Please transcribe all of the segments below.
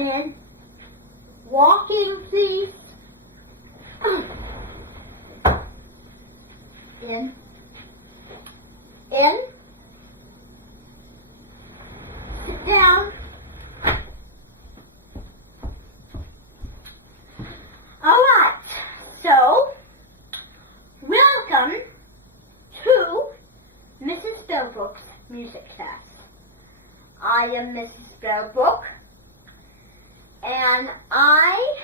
Come in. Walk in, please. In. In. Sit down. Alright, so, welcome to Mrs. Bellbrook's music class. I am Mrs. Bellbrook, and I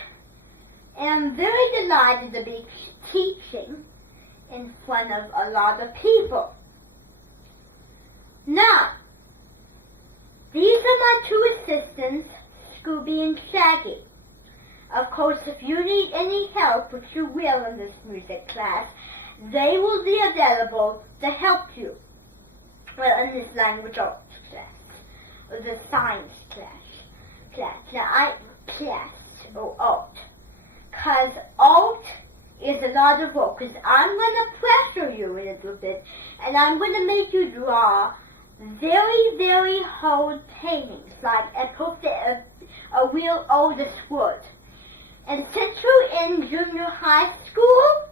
am very delighted to be teaching in front of a lot of people. Now, these are my two assistants, Scooby and Shaggy. Of course, if you need any help, which you will in this music class, they will be available to help you. Well, in this language arts class, or the science class. Art. Because art is a lot of work, because I'm going to pressure you a little bit, and I'm going to make you draw very, very hard paintings, like a real artist would. And since you're in junior high school,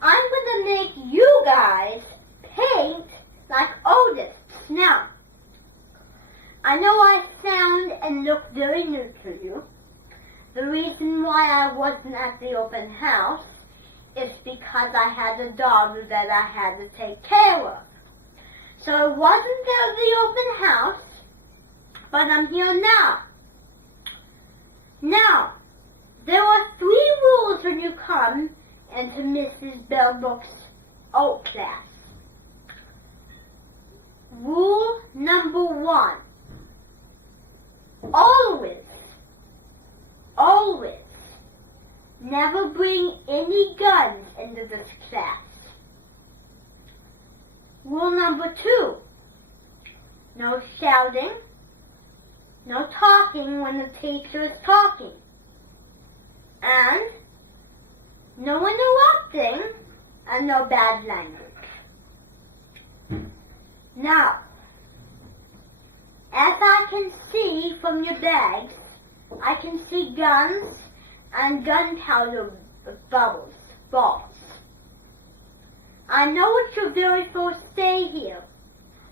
I'm going to make you guys paint like artists. Now, I know I sound and look very new to you. The reason why I wasn't at the open house is because I had a daughter that I had to take care of. So I wasn't at the open house, but I'm here now. Now, there are 3 rules when you come into Mrs. Bellbrook's art class. Rule number 1. Always, never bring any guns into this class. Rule number 2. No shouting, no talking when the teacher is talking. And no interrupting and no bad language. Now, as I can see from your bags, I can see guns and gunpowder balls. I know it's your very first day here,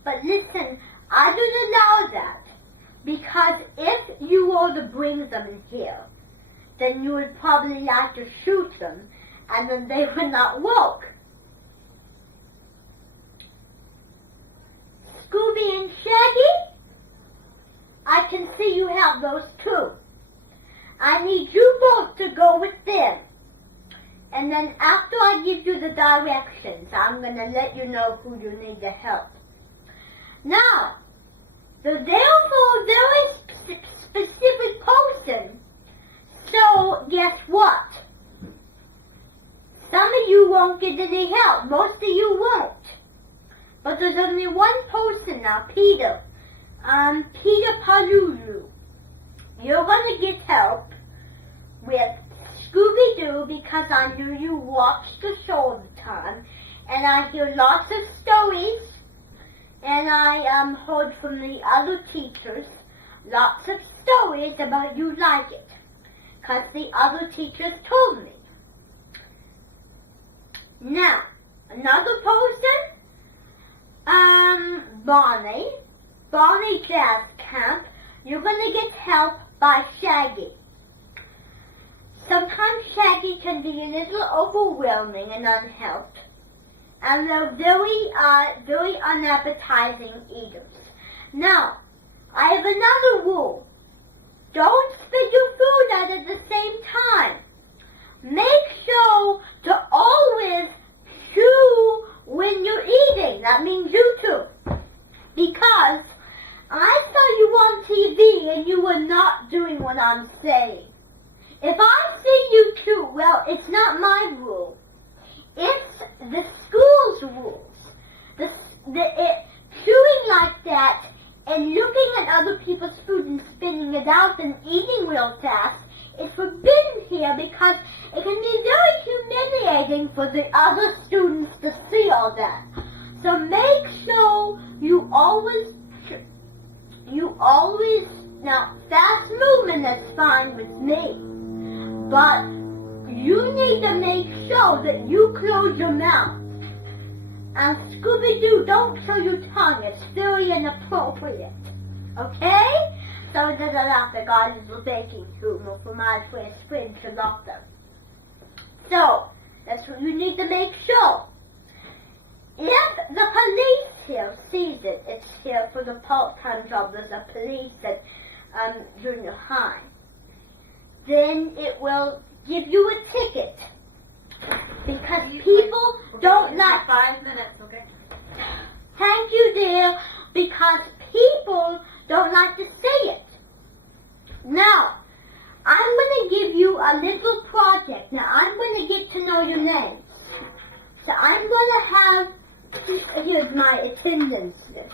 but listen, I don't allow that, because if you were to bring them in here, then you would probably have to shoot them, and then they would not work. Scooby and Shaggy, I can see you have those too. I need you both to go with them. And then after I give you the directions, I'm going to let you know who you need to help. Now, they're there for a very specific person. So, guess what? Some of you won't get any help. Most of you won't. But there's only one person now, Peter. Peter Palulu. You're going to get help with Scooby-Doo, because I knew you watched the show all the time. And I hear lots of stories. And I heard from the other teachers lots of stories about you like it, because the other teachers told me. Now, another person, Bonnie Jazz Camp, you're going to get help by Shaggy. Sometimes Shaggy can be a little overwhelming and unhelped, and they're very unappetizing eaters. Now, I have another rule. Don't spit your food out at the same time. Make sure to always chew when you're eating. That means you too. Because I saw you on TV and you were not doing what I'm saying. If I see you chew, well, it's not my rule. It's the school's rules. Chewing like that and looking at other people's food and spitting it out and eating real fast is forbidden here, because it can be very humiliating for the other students to see all that. So make sure you always Now, fast movement is fine with me, but you need to make sure that you close your mouth. And Scooby-Doo, don't show your tongue. It's very inappropriate. Okay? So there's a lot of guys were baking humor for my friends to love them. So, that's what you need to make sure. If the police here sees it, it's here for the part-time job. There's a police at junior high. Then it will give you a ticket. Because people don't like... 5 minutes, okay? Thank you, dear. Because people don't like to say it. Now, I'm going to give you a little project. Now, I'm going to get to know your names. So I'm going to have... Here's my attendance list.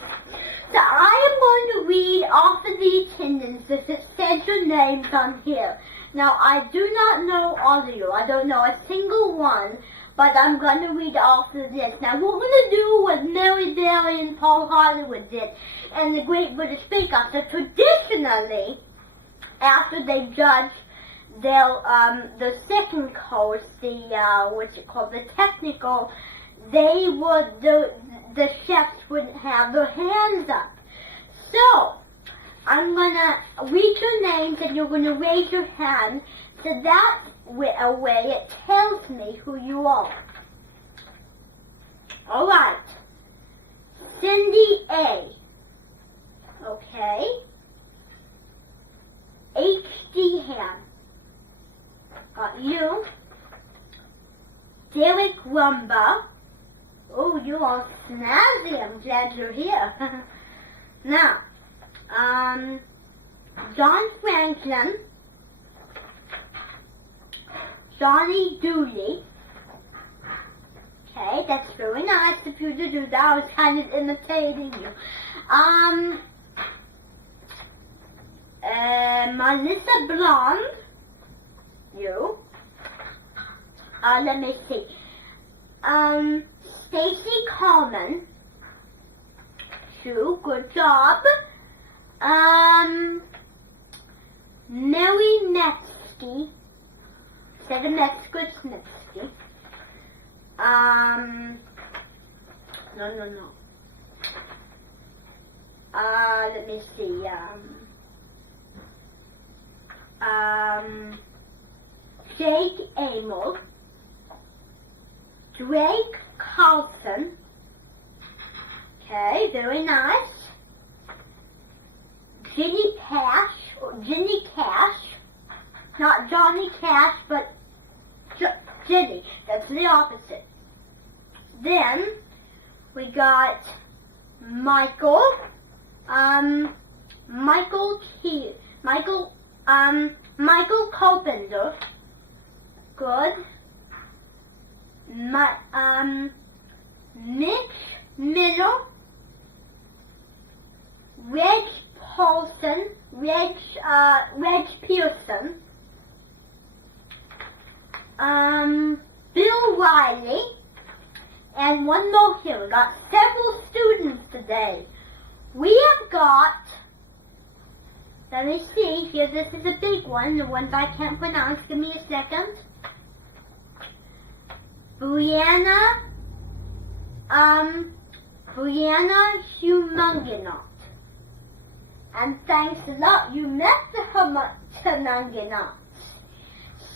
So I am going to read off of the attendance list. It says your names on here. Now, I do not know all of you. I don't know a single one, but I'm going to read off of this. Now, we're going to do what Mary Berry and Paul Hollywood did and the Great British Bake Off. So traditionally, after they judge the second course, what's it called, the technical, they would, the chefs wouldn't have their hands up. So, I'm going to read your names and you're going to raise your hand. So that way it tells me who you are. Alright. Cindy A. Okay. H.D. Ham. Got you. Derek Rumba. Oh, you are snazzy. I'm glad you're here. Now, John Franklin, Johnny Dooley. Okay, that's very nice of you to do that. I was kind of imitating you. Melissa Blonde. You. Let me see. Stacy Coleman. You. Good job. Mary Metzke. Instead of Metzke, it's Metzke. No. Let me see. Jake Amel. Drake Carlson. Okay, very nice. Ginny Cash, not Johnny Cash, but Ginny. That's the opposite. Then we got Michael Carpenter. Good. Mitch Miller. Reg Paulson, Reg Pearson, Bill Riley, and one more here. We got several students today. We have got, let me see, here, this is a big one, the ones I can't pronounce, give me a second. Brianna Humunginot. And thanks a lot, you met the Humunginot.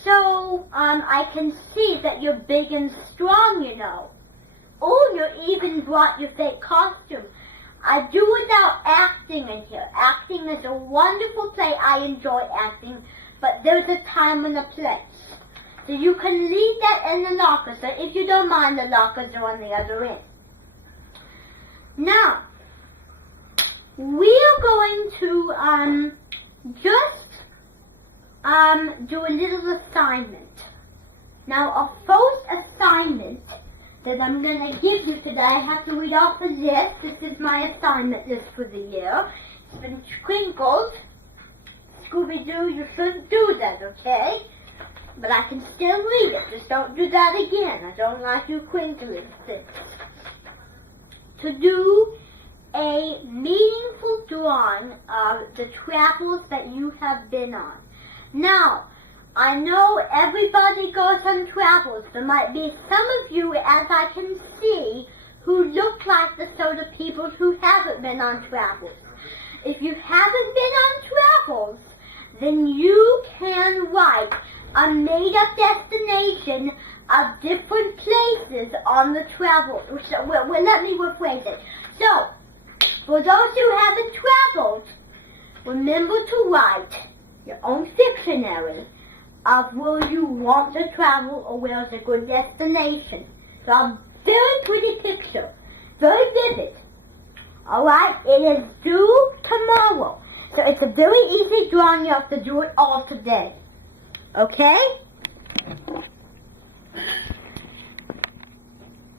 So, I can see that you're big and strong, you know. Oh, you even brought your fake costume. I do without acting in here. Acting is a wonderful play. I enjoy acting, but there's a time and a place. So you can leave that in the locker. So if you don't mind, the lockers are on the other end. Now, we are going to just do a little assignment. Now, our first assignment that I'm going to give you today, I have to read off of this. This is my assignment list for the year. It's been crinkled. Scooby-Doo, you shouldn't do that, okay? But I can still read it. Just don't do that again. I don't like you crinkling things. To do a meaningful drawing of the travels that you have been on. Now, I know everybody goes on travels. There might be some of you, as I can see, who look like the sort of people who haven't been on travels. If you haven't been on travels, then you can write a made-up destination of different places on the travel. So, well, let me rephrase it. So, for those who haven't traveled, remember to write your own dictionary of where you want to travel or where's a good destination. So, a very pretty picture, very vivid. Alright, it is due tomorrow. So it's a very easy drawing. You have to do it all today. Okay?